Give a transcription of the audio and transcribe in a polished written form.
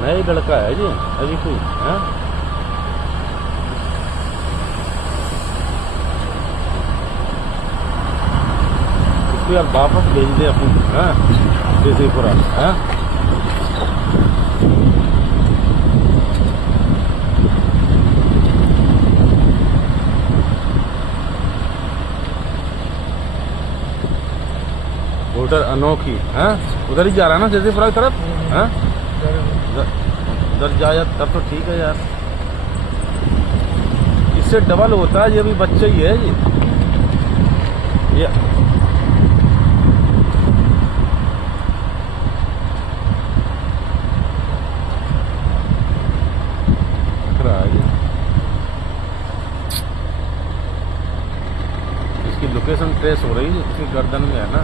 नया लड़का है जी अभी कोई है। इसको यार वापस भेज दे अपन जैसेपुरा है। होटल अनोखी है, उधर ही जा रहा है ना जैसेपुरा की तरफ है। उधर जाया तब तो ठीक है यार, इससे डबल होता है। ये भी बच्चा ही है ये इसकी लोकेशन ट्रेस हो रही है, इसकी गर्दन में है ना।